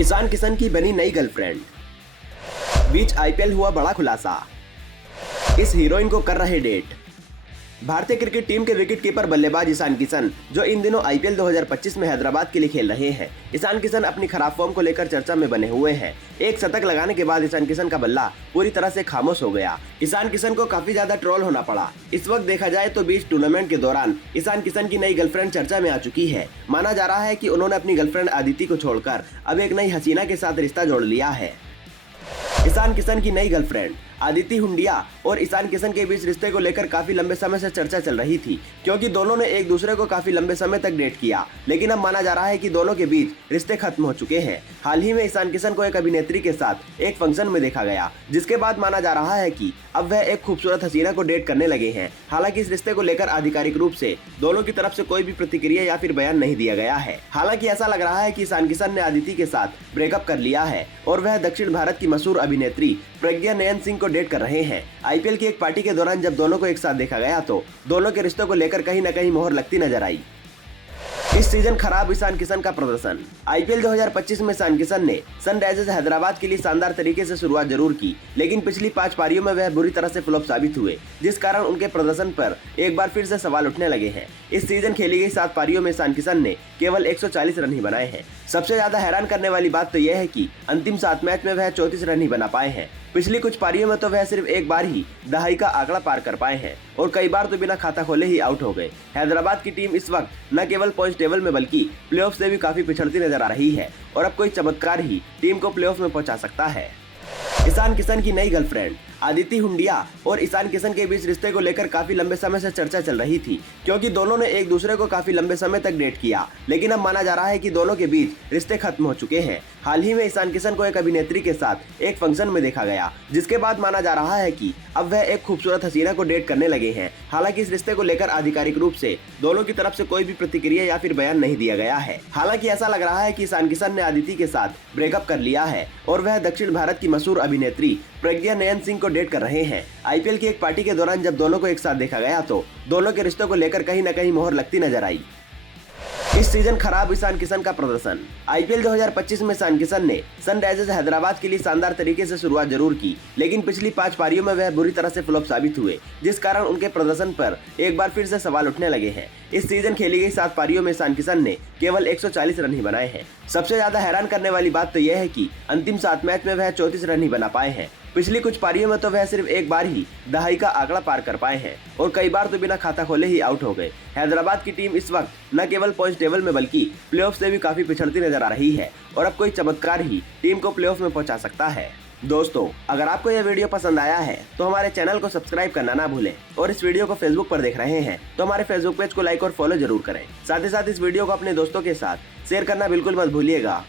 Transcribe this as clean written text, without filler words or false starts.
ईशान किशन की बनी नई गर्लफ्रेंड, बीच आईपीएल हुआ बड़ा खुलासा, इस हीरोइन को कर रहे डेट। भारतीय क्रिकेट टीम के विकेटकीपर बल्लेबाज ईशान किशन जो इन दिनों आईपीएल 2025 में हैदराबाद के लिए खेल रहे हैं। ईशान किशन अपनी खराब फॉर्म को लेकर चर्चा में बने हुए हैं। एक शतक लगाने के बाद ईशान किशन का बल्ला पूरी तरह से खामोश हो गया। ईशान किशन को काफी ज्यादा ट्रोल होना पड़ा। इस वक्त देखा जाए तो बीच टूर्नामेंट के दौरान ईशान किशन की नई गर्लफ्रेंड चर्चा में आ चुकी है। माना जा रहा है कि उन्होंने अपनी गर्लफ्रेंड अदिति को छोड़कर अब एक नई हसीना के साथ रिश्ता जोड़ लिया है। ईशान किशन की नई गर्लफ्रेंड अदिति हुंडिया और ईशान किशन के बीच रिश्ते को लेकर काफी लंबे समय से चर्चा चल रही थी, क्योंकि दोनों ने एक दूसरे को काफी लंबे समय तक डेट किया। लेकिन अब माना जा रहा है कि दोनों के बीच रिश्ते खत्म हो चुके हैं। हाल ही में ईशान किशन को एक अभिनेत्री के साथ एक फंक्शन में देखा गया, जिसके बाद माना जा रहा है कि अब वह एक खूबसूरत हसीना को डेट करने लगे हैं। हालांकि इस रिश्ते को लेकर आधिकारिक रूप से दोनों की तरफ से कोई भी प्रतिक्रिया या फिर बयान नहीं दिया गया है। हालांकि ऐसा लग रहा है कि ईशान किशन ने अदिति के साथ ब्रेकअप कर लिया है और वह दक्षिण भारत की मशहूर अभिनेत्री प्रज्ञा नयन सिंह को डेट कर रहे हैं। आईपीएल की एक पार्टी के दौरान जब दोनों को एक साथ देखा गया तो दोनों के रिश्तों को लेकर कहीं न कहीं मोहर लगती नजर आई। इस सीजन खराब ईशान किशन का प्रदर्शन। आईपीएल 2025 में ईशान किशन ने सनराइजर्स हैदराबाद के लिए शानदार तरीके से शुरुआत जरूर की, लेकिन पिछली 5 पारियों में वह बुरी तरह से फ्लॉप साबित हुए, जिस कारण उनके प्रदर्शन पर एक बार फिर से सवाल उठने लगे हैं। इस सीजन खेली गई 7 पारियों में ईशान किशन ने केवल 140 रन ही बनाए हैं। सबसे ज्यादा हैरान करने वाली बात तो यह है कि अंतिम 7 मैच में वह 34 रन ही बना पाए हैं। पिछली कुछ पारियों में तो वह सिर्फ एक बार ही दहाई का आंकड़ा पार कर पाए हैं और कई बार तो बिना खाता खोले ही आउट हो गए। हैदराबाद की टीम इस वक्त न केवल पॉइंट टेबल में बल्कि प्लेऑफ से भी काफी पिछड़ती नजर आ रही है और अब कोई चमत्कार ही टीम को प्लेऑफ में पहुंचा सकता है। ईशान किशन की नई गर्लफ्रेंड अदिति हुंडिया और ईशान किशन के बीच रिश्ते को लेकर काफी लंबे समय से चर्चा चल रही थी, क्योंकि दोनों ने एक दूसरे को काफी लंबे समय तक डेट किया। लेकिन अब माना जा रहा है कि दोनों के बीच रिश्ते खत्म हो चुके हैं। हाल ही में ईशान किशन को एक अभिनेत्री के साथ एक फंक्शन में देखा गया, जिसके बाद माना जा रहा है कि अब वह एक खूबसूरत हसीना को डेट करने लगे हैं। हालांकि इस रिश्ते को लेकर आधिकारिक रूप से दोनों की तरफ से कोई भी प्रतिक्रिया या फिर बयान नहीं दिया गया है। हालांकि ऐसा लग रहा है कि ईशान किशन ने अदिति के साथ ब्रेकअप कर लिया है और वह दक्षिण भारत की मशहूर अभिनेत्री प्रज्ञा नयन सिंह को डेट कर रहे हैं। आईपीएल की एक पार्टी के दौरान जब दोनों को एक साथ देखा गया तो दोनों के रिश्तों को लेकर कहीं न कहीं मोहर लगती नजर आई। इस सीजन खराब ईशान किशन का प्रदर्शन। आईपीएल 2025 में ईशान किशन ने सनराइजर्स हैदराबाद के लिए शानदार तरीके से शुरुआत जरूर की, लेकिन पिछली 5 पारियों में वह बुरी तरह से फ्लॉप साबित हुए, जिस कारण उनके प्रदर्शन पर एक बार फिर से सवाल उठने लगे हैं। इस सीजन खेली गई 7 पारियों में ईशान किशन ने केवल 140 रन ही बनाए हैं। सबसे ज्यादा हैरान करने वाली बात तो यह है कि अंतिम 7 मैच में वह 34 रन ही बना पाए हैं। पिछली कुछ पारियों में तो वह सिर्फ एक बार ही दहाई का आंकड़ा पार कर पाए हैं और कई बार तो बिना खाता खोले ही आउट हो गए। हैदराबाद की टीम इस वक्त न केवल पॉइंट टेबल में बल्कि प्लेऑफ से भी काफी पिछड़ती नजर आ रही है और अब कोई चमत्कार ही टीम को प्लेऑफ में पहुंचा सकता है। दोस्तों, अगर आपको यह वीडियो पसंद आया है तो हमारे चैनल को सब्सक्राइब करना ना भूलें और इस वीडियो को फेसबुक पर देख रहे हैं तो हमारे फेसबुक पेज को लाइक और फॉलो जरूर करें। साथ ही साथ इस वीडियो को अपने दोस्तों के साथ शेयर करना बिल्कुल मत भूलिएगा।